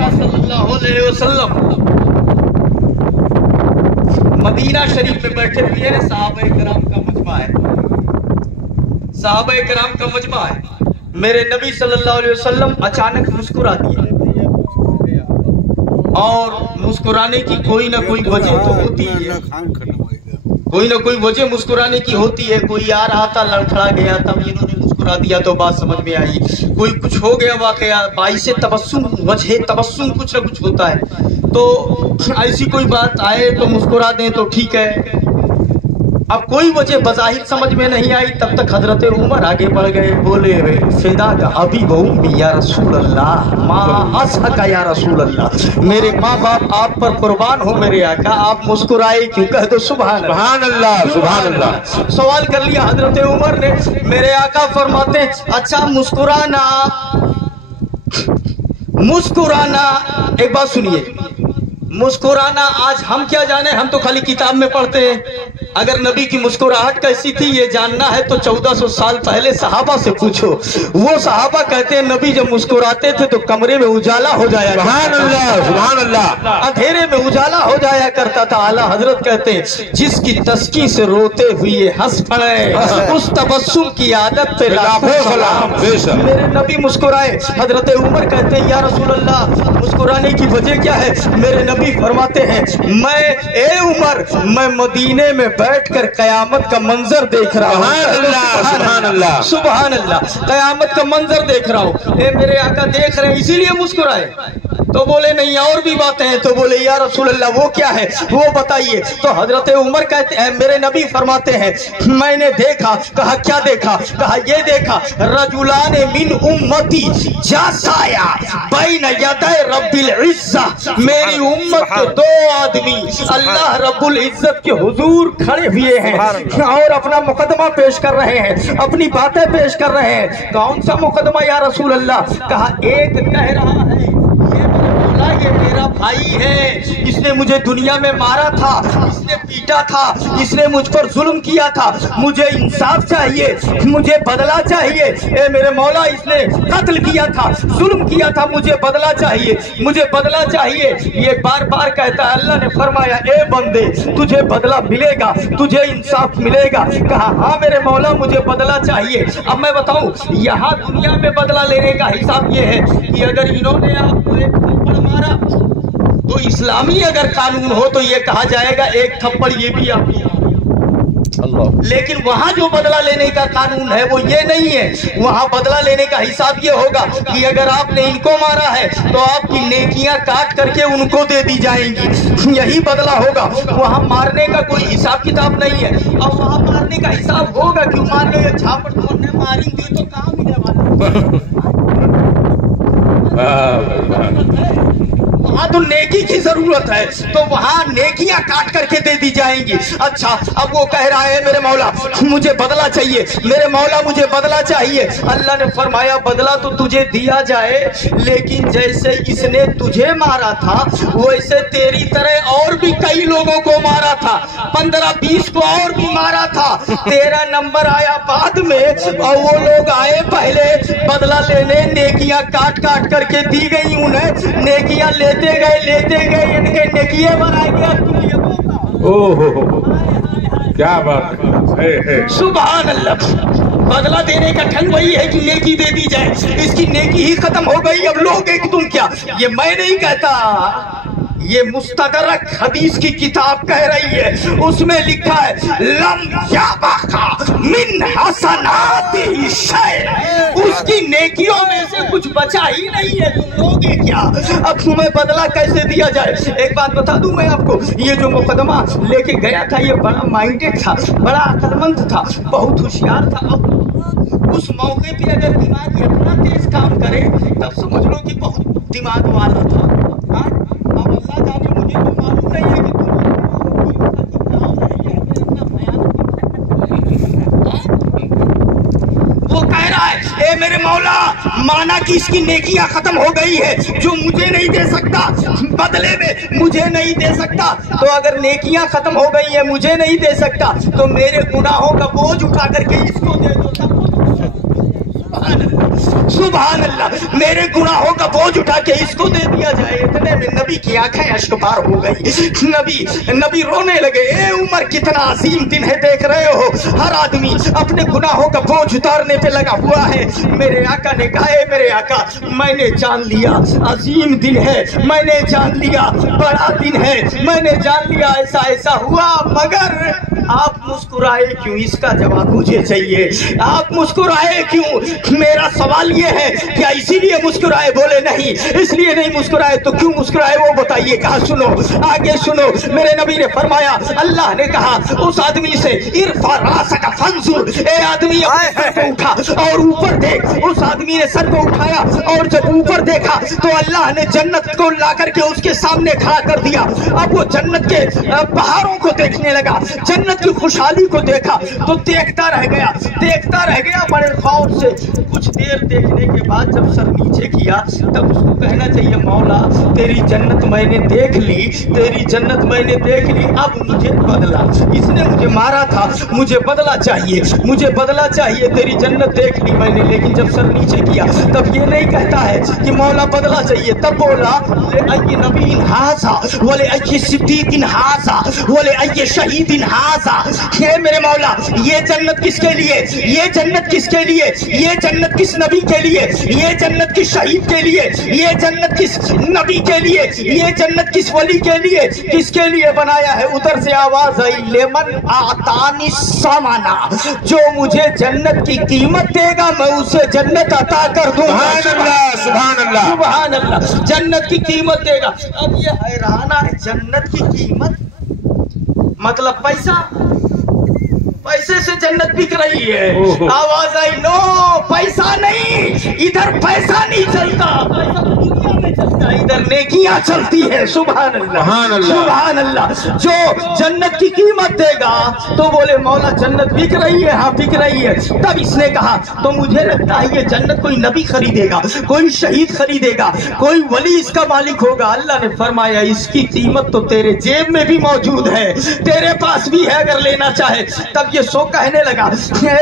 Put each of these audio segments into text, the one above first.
आका सल्लल्लाहु अलैहि वसल्लम मदीना शरीफ में बैठे हुए हैं। सहाबा किराम का मजमा है, सहाबा किराम का मजमा है। मेरे नबी सल्लल्लाहु अलैहि वसल्लम अचानक मुस्कुरा दिए, और मुस्कुराने की कोई ना कोई वजह तो होती है, कोई ना कोई वजह मुस्कुराने की होती है। कोई आ रहा था, लड़खड़ा गया, तब इन्होंने मुस्कुरा दिया तो बात समझ में आई। कोई कुछ हो गया वाकया, बाइसे तबस्सुम, वजह तबस्सुम, कुछ ना कुछ होता है। तो ऐसी कोई बात आए तो मुस्कुरा दें तो ठीक है। अब कोई वजह बज़ाहिर समझ में नहीं आई, तब तक हजरत उमर आगे बढ़ गए, बोले फिदा का अभी बहु या रसूल अल्लाह, माँ असहका या रसूल अल्लाह, मेरे माँ बाप आप पर कुर्बान हो मेरे आका, आप मुस्कुराए क्यों? कह दो सुभान अल्लाह, सुभान अल्लाह। सवाल कर लिया हजरत उमर ने। मेरे आका फरमाते अच्छा मुस्कुराना, मुस्कुराना, एक बात सुनिए, मुस्कुराना आज हम क्या जाने, हम तो खाली किताब में पढ़ते हैं। अगर नबी की मुस्कुराहट कैसी थी ये जानना है तो 1400 साल पहले सहाबा से पूछो। वो सहाबा कहते हैं नबी जब मुस्कुराते थे तो कमरे में उजाला हो जाया, सुभान अल्लाह, सुभान अल्लाह, अंधेरे में उजाला हो जाया करता था। आला हजरत कहते हैं जिसकी तस्की से रोते हुए हंस पड़े उस तबस्सुम की आदत पे लाखों सलाम। मेरे नबी मुस्कुराए। हजरत उमर कहते हैं या रसूल अल्लाह मुस्कुराने की वजह क्या है? मेरे नबी फरमाते हैं ए उमर, मैं मदीने में बैठकर कयामत का मंजर देख रहा हूँ, सुभान अल्लाह, सुभान अल्लाह, कयामत का मंजर देख रहा हूँ। मेरे आका देख रहे हैं इसीलिए मुस्कुराए? तो बोले नहीं और भी बातें हैं। तो बोले या रसूल अल्लाह वो क्या है, वो बताइए। तो हजरत उमर कहते हैं, मेरे नबी फरमाते हैं मैंने देखा। कहा क्या देखा? कहा ये देखा, रजुलाने मिन उम्मती जासाया बैन यदै रब्बिल इज्जा, मेरी उम्मत के दो आदमी अल्लाह रब्बुल इज्जत के हुजूर खड़े हुए हैं और अपना मुकदमा पेश कर रहे हैं, अपनी बातें पेश कर रहे हैं। कौन सा मुकदमा या रसूल अल्लाह? कहा एक कह रहा है ये मेरा भाई है, इसने मुझे दुनिया में मारा था, इसने पीटा था, इसने मुझ पर जुल्म किया था, मुझे इंसाफ चाहिए, मुझे बदला चाहिए। ए मेरे मौला इसने कत्ल किया था, जुल्म किया था, मुझे बदला चाहिए, मुझे बदला चाहिए। ये बार बार कहता है। अल्लाह ने फरमाया ए बंदे तुझे बदला मिलेगा, तुझे इंसाफ मिलेगा। कहा हाँ मेरे मौला मुझे बदला चाहिए। अब मैं बताऊं यहाँ दुनिया में बदला लेने का हिसाब ये है कि अगर इन्होंने आपको एक थप्पड़ मारा तो इस्लामी अगर कानून हो तो ये कहा जाएगा एक थप्पड़ ये भी आपको। लेकिन वहां जो बदला लेने का कानून है वो ये नहीं है। वहां बदला लेने का हिसाब ये होगा कि अगर आपने इनको मारा है तो आपकी नेकियां काट करके उनको दे दी जाएंगी, यही बदला होगा। वहां मारने का कोई हिसाब किताब नहीं है। और वहां मारने का हिसाब होगा कि मान लो ये झापड़ ने मारेंगे तो कहाँ मिले वाला वहां तो नेकी की जरूरत है, तो वहां नेकियां काट करके दे दी जाएंगी। अच्छा अब वो कह रहा है मेरे मौला मुझे बदला चाहिए, मेरे मौला मुझे बदला चाहिए। अल्लाह ने फरमाया बदला तो तुझे दिया जाए, लेकिन जैसे इसने तुझे मारा था वैसे तेरी तरह और भी कई लोगों को मारा था, 15-20 को और भी मारा था। तेरा नंबर आया बाद में और वो लोग आए पहले बदला लेने, नेकियां काट काट करके दी गई उन्हें, नेकियां लेते गए इनके नेकिये बनाए गए। ओहो क्या बात है, सुभान अल्लाह। बदला देने का ढंग वही है कि नेकी दे दी जाए। इसकी नेकी ही खत्म हो गई, अब लोग एक तुम क्या, ये मैं नहीं कहता, ये मुस्तदरक हदीस की किताब कह रही है। उसमें लिखा है लम याबका मिन हसनातिही शै, उसकी नेकियों में से कुछ बचा ही नहीं है। तुम लोग क्या, अब तुम्हें बदला कैसे दिया जाए? एक बात बता दूं मैं आपको, ये जो मुकदमा लेके गया था ये बड़ा माइंडेड था, बड़ा अक्लमंद था, बहुत होशियार था। उस मौके पे अगर दिमाग इतना तेज काम करे तब समझ लो कि बहुत दिमाग वाला था। अब अल्लाह जाने, मुझे तो मालूम नहीं है कि वो कह रहा है ए मेरे मौला माना कि इसकी नेकियां खत्म हो गई है, जो मुझे नहीं दे सकता, बदले में मुझे नहीं दे सकता। तो अगर नेकियां खत्म हो गई है, मुझे नहीं दे सकता, तो मेरे गुनाहों का बोझ उठा करके इसको दे दो। सुभान अल्लाह, मेरे गुनाहों का बोझ उठा के इसको दे दिया जाए। में नबी की आंखें अश्कबार हो गई। नबी रोने लगे। ए उमर, कितना अजीम दिन है, देख रहे हो हर आदमी अपने गुनाहों का बोझ उतारने पे लगा हुआ है। मेरे आका ने कहा, ए मेरे आका, मैंने जान लिया अजीम दिन है, मैंने जान लिया बड़ा दिन है, मैंने जान लिया ऐसा ऐसा हुआ, मगर आप मुस्कुराए क्यों? इसका जवाब मुझे चाहिए। आप मुस्कुराए क्यों? मेरा सवाल ये है, क्या इसीलिए मुस्कुराए? बोले नहीं, इसलिए नहीं मुस्कुराए। तो क्यों मुस्कुराए वो बताइए। कहा सुनो, आगे सुनो। मेरे नबी ने फरमाया, अल्लाह ने कहा उस आदमी से, इरफा रासक फंजुर, ए आदमी अपने सर को उठा और ऊपर देख। उस आदमी ने सर को उठाया और जब ऊपर देखा तो अल्लाह ने जन्नत को ला करके उसके सामने खड़ा कर दिया। अब वो जन्नत के पहाड़ों को देखने लगा, जन्नत की खुशहाली को देखा तो देखता रह गया बड़े खौफ से। कुछ देर देखने के बाद जब सर नीचे किया तब उसको कहना चाहिए, मौला तेरी जन्नत मैंने देख ली, तेरी जन्नत मैंने देख ली, अब मुझे बदला। इसने मुझे मारा था, मुझे बदला चाहिए, मुझे बदला चाहिए। तेरी जन्नत देख ली मैंने, लेकिन जब सर नीचे किया तब ये नहीं कहता है कि मौला बदला चाहिए। तब बोला, ले नबीन हाजा वले अय्य सिद्दीकिन हाजा वले अय्य शहीदिन हाजा। हे मेरे मौला, ये जन्नत किसके लिए? ये जन्नत किसके लिए? ये जन्नत किस नबी के लिए? ये जन्नत किस शहीद के लिए? ये जन्नत किस नबी के लिए? ये जन्नत किस वली के लिए? किसके लिए बनाया है? उधर से आवाज आई, लेमन आतानी समाना, जो मुझे जन्नत की कीमत देगा मैं उसे जन्नत अता कर दूंगा। सुभान अल्लाह, सुभान अल्लाह, जन्नत की कीमत देगा। अब ये हैराना है, जन्नत की कीमत मतलब पैसे से जन्नत बिक रही है। आवाज आई, नो पैसा नहीं, इधर पैसा नहीं चलता, पैसा दुनिया में चलता है, इधर नेकियां चलती है। सुभान अल्लाह, सुभान अल्लाह। जो जन्नत की कीमत देगा तो बोले, मौला जन्नत बिक रही है। हाँ बिक रही है। तब इसने कहा, तो मुझे लगता है ये जन्नत कोई नबी खरीदेगा, कोई शहीद खरीदेगा, कोई वली इसका मालिक होगा। अल्लाह ने फरमाया, इसकी कीमत तो तेरे जेब में भी मौजूद है, तेरे पास भी है, अगर लेना चाहे। तब ये सो कहने लगा,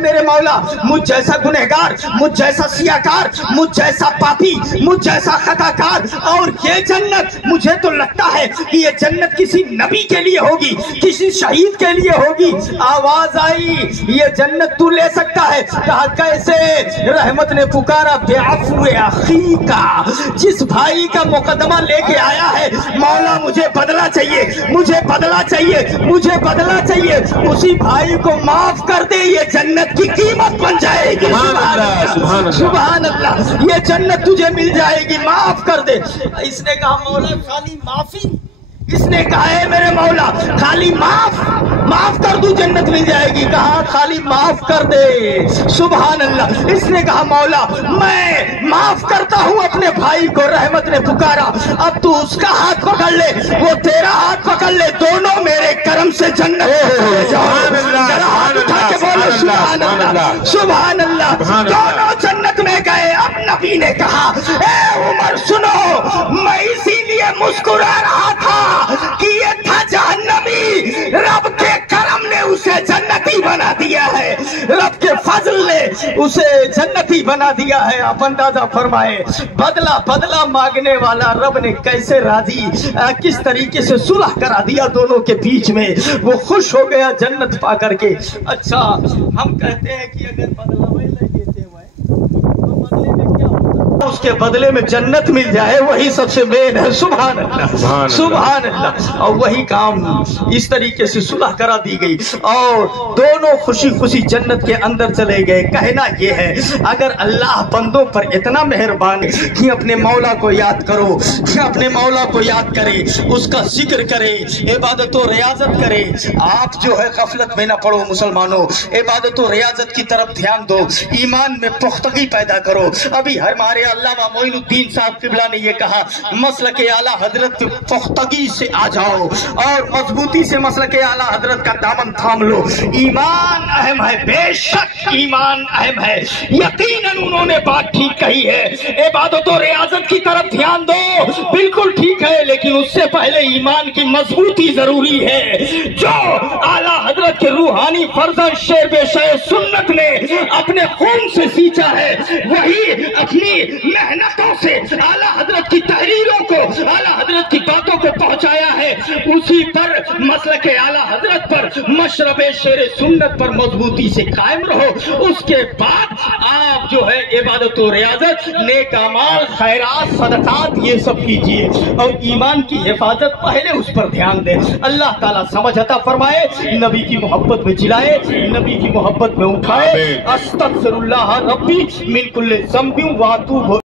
मेरे मौला, मुझ जैसा गुनहगार, मुझ जैसा सियाकार, मुझ जैसा पापी, मुझ जैसा खताकार, और ये जन्नत मुझे तो लगता है कि ये जन्नत किसी नबी के लिए होगी, किसी शहीद के लिए होगी। आवाज आई, ये जन्नत तू ले सकता है। कहा कैसे? रहमत ने पुकारा, बेअफ़्वे अख़ी का, जिस भाई का मुकदमा लेके आया है, मौला मुझे बदला चाहिए, मुझे बदला चाहिए, मुझे बदला चाहिए, उसी भाई को माफ कर दे, ये जन्नत की कीमत बन जाएगी। सुभान अल्लाह, ये जन्नत तुझे मिल जाएगी, माफ कर दे। इसने कहा, मौला खाली माफी? इसने कहा, है मेरे मौला खाली माफ कर दूं जन्नत मिल जाएगी? कहा खाली माफ कर दे। सुभान अल्लाह। इसने कहा, मौला मैं माफ करता हूं अपने भाई को। रहमत ने पुकारा, अब तू उसका हाथ पकड़ ले, वो तेरा हाथ पकड़ ले, दोनों मेरे करम से जन्नत में जाओ। जरा हाथ उठा के बोलो सुभान अल्लाह, सुभान अल्लाह। दोनों जन्नत में गए। अब नबी ने कहा, ए उमर सुनो, मैं इसीलिए मुस्कुरा रहा था कि ये था जहन्नमी, रब के करम ने उसे जन्नती बना दिया है, रब के फजल ने उसे जन्नती बना दिया है। आप अंदाजा फरमाए, बदला मांगने वाला रब ने कैसे राजी, किस तरीके से सुलह करा दिया दोनों के बीच में। वो खुश हो गया जन्नत पा करके। अच्छा, हम कहते हैं कि अगर बदला में नहीं देते हुए तो बदले में क्या होता, उसके बदले में जन्नत मिल जाए, वही सबसे मेन है। सुभान अल्लाह, सुभान अल्लाह। और वही काम इस तरीके से सुलह करा दी गई और दोनों खुशी खुशी जन्नत के अंदर चले गए। कहना यह है, अगर अल्लाह बंदों पर इतना मेहरबान कि अपने मौला को याद करो, अपने मौला को याद करे, उसका जिक्र करे, इबादत और रियाजत करे। आप जो है गफलत में न पड़ो मुसलमानों, इबादत और रियाजत की तरफ ध्यान दो, ईमान में पुख्तगी पैदा करो। अभी हमारे अल्लामा मोइनुद्दीन साहब किबला ने ये कहा, मसलक आला हजरत पुख्तगी से आ जाओ और मजबूती से मसलक आला हजरत का दामन थाम लो। ईमान अहम है, बेशक ईमान अहम है, यकीनन उन्होंने बात ठीक कही है। इबादत और रियाजत की तरफ ध्यान दो, बिल्कुल ठीक है, लेकिन उससे पहले ईमान की मजबूती जरूरी है। जो आला हजरत के रूहानी फर्जंद शेर बेशे सुन्नत ने अपने खून से सींचा है, वही अपनी मेहनतों से आला हजरत की तहरीरों को, आला हजरत हजरत की बातों को पहुंचाया है, उसी पर मसलक आला हजरत पर मशरब शेर सुन्नत पर मजबूती से कायम रहो। उसके बाद आप जो है इबादत और रियाजत, नेक अमाल, खैरात, सदकात ये सब कीजिए और ईमान की हिफाजत पहले उस पर ध्यान दें। अल्लाह ताला समझ अता फरमाए, नबी की मोहब्बत में जिलाए, नबी की मोहब्बत में उठाए। अस्तगफिरुल्लाह रब्बी मिन कुल्ली ज़ंबिन व अतूबु